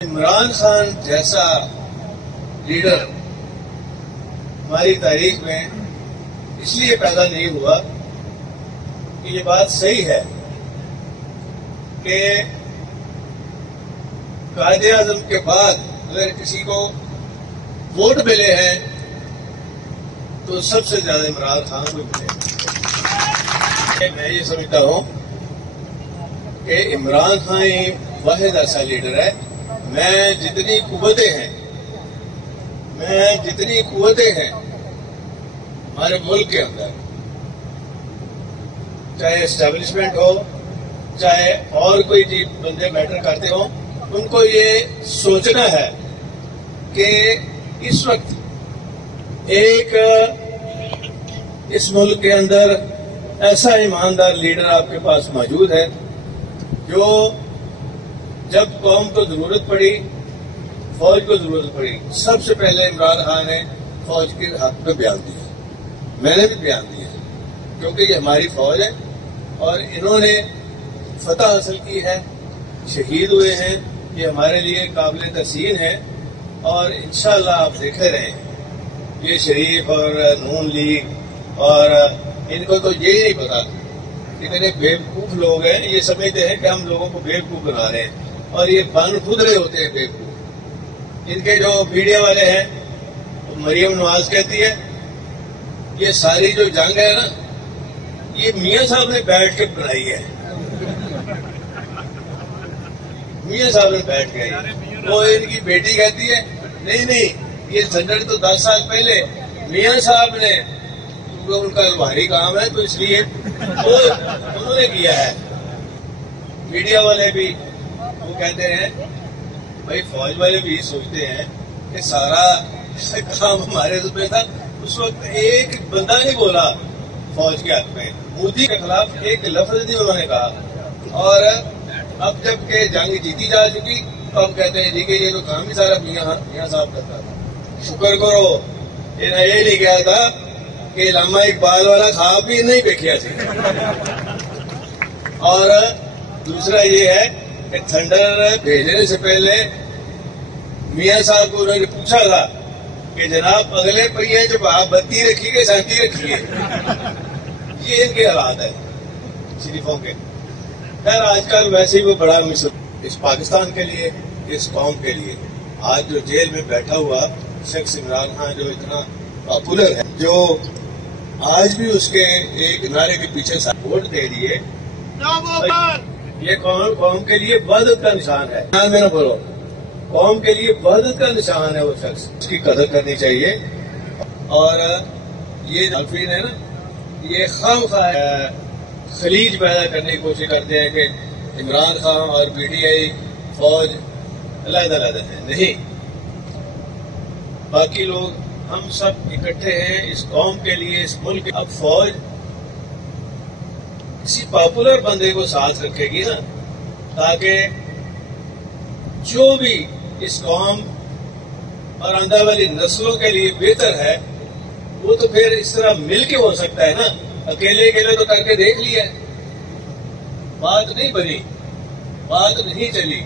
عمران خان جیسا لیڈر ہماری تاریخ میں اس لیے پیدا نہیں ہوا کہ یہ بات صحیح ہے کہ قائد اعظم کے بعد اگر کسی کو ووٹ ملے ہیں تو سب سے زیادہ عمران خان کو ملے. میں یہ سمجھتا ہوں کہ عمران خان ہی واحد ایسا لیڈر ہے. میں جتنی قوتیں ہیں ہمارے ملک کے اندر، چاہے اسٹیبلشمنٹ ہو چاہے اور کوئی بندے میٹر کرتے ہوں، ان کو یہ سوچنا ہے کہ اس وقت ایک اس ملک کے اندر ایسا ایماندار لیڈر آپ کے پاس موجود ہے جو جب قوم کو ضرورت پڑی، فوج کو ضرورت پڑی، سب سے پہلے عمران خان نے فوج کے حق میں بیان دیا. میں نے بھی بیان دیا کیونکہ یہ ہماری فوج ہے اور انہوں نے فتح حاصل کی ہے، شہید ہوئے ہیں. یہ ہمارے لیے قابل تحسین ہے اور انشاءاللہ آپ دیکھتے رہیں. یہ شریف اور نون لیگ اور ان کو تو یہی نہیں پتا، اتنے بیوقوف لوگ ہیں، یہ سمجھتے ہیں کہ ہم لوگوں کو بیوقوف بنا رہے ہیں اور یہ بن خود رہے ہوتے ہیں بیوقوف. ان کے جو میڈیا والے ہیں، مریم نواز کہتی ہے یہ ساری جو جنگ ہے نا، یہ میاں صاحب نے بیٹھ کے بنائی ہے. میاں صاحب نے بیٹھ کے، وہ ان کی بیٹی کہتی ہے نہیں یہ جنرل تو 10 سال پہلے میاں صاحب نے، ان کا بھاری کام ہے تو اس لیے انہوں نے کیا ہے. میڈیا والے بھی وہ کہتے ہیں، بھائی فوج والے بھی سوچتے ہیں کہ سارا کام ہمارے ذمہ تھا. اس وقت ایک بندہ نہیں بولا فوج کے حق میں، مودی کے خلاف ایک لفظ نہیں انہوں نے کہا. اور اب جب کہ جنگ جیتی جا چکی تو ہم کہتے ہیں جی کہ یہ تو کام ہی سارا میاں صاحب کرتا تھا. شکر کرو یہ نہیں کہا تھا کہ علامہ اقبال والا خواب بھی نہیں دیکھا سی. اور دوسرا یہ ہے کہ تھنڈر بھیجنے سے پہلے میاں صاحب کو انہوں نے پوچھا تھا کہ جناب اگلے پہیے جب آپ بتی رکھیے سینتی رکھیے. یہ ان کے حالات ہے شریفوں کے. خیر آج کل ویسے ہی وہ بڑا اس پاکستان کے لیے، اس قوم کے لیے آج جو جیل میں بیٹھا ہوا شخص عمران خان جو اتنا پاپولر ہے، جو آج بھی اس کے ایک نعرے کے پیچھے ووٹ دے دیے، یہ قوم کے لیے وحدت کا نشان ہے. میں نہ بولو، قوم کے لیے وحدت کا نشان ہے وہ شخص. اس کی قدر کرنی چاہیے. اور یہ حلفین ہے نا، یہ خواہ خلیج پیدا کرنے کی کوشش کرتے ہیں کہ عمران خان اور پی ٹی آئی فوج علیحدہ ہیں. نہیں، باقی لوگ ہم سب اکٹھے ہیں اس قوم کے لیے، اس ملک کے. اب فوج کسی پاپولر بندے کو ساتھ رکھے گی نا، تاکہ جو بھی اس قوم اور آنے والی نسلوں کے لیے بہتر ہے وہ تو پھر اس طرح مل کے ہو سکتا ہے نا. اکیلے تو کر کے دیکھ لیا، بات نہیں بنی، بات نہیں چلی.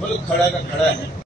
ملک کھڑا کا کھڑا ہے.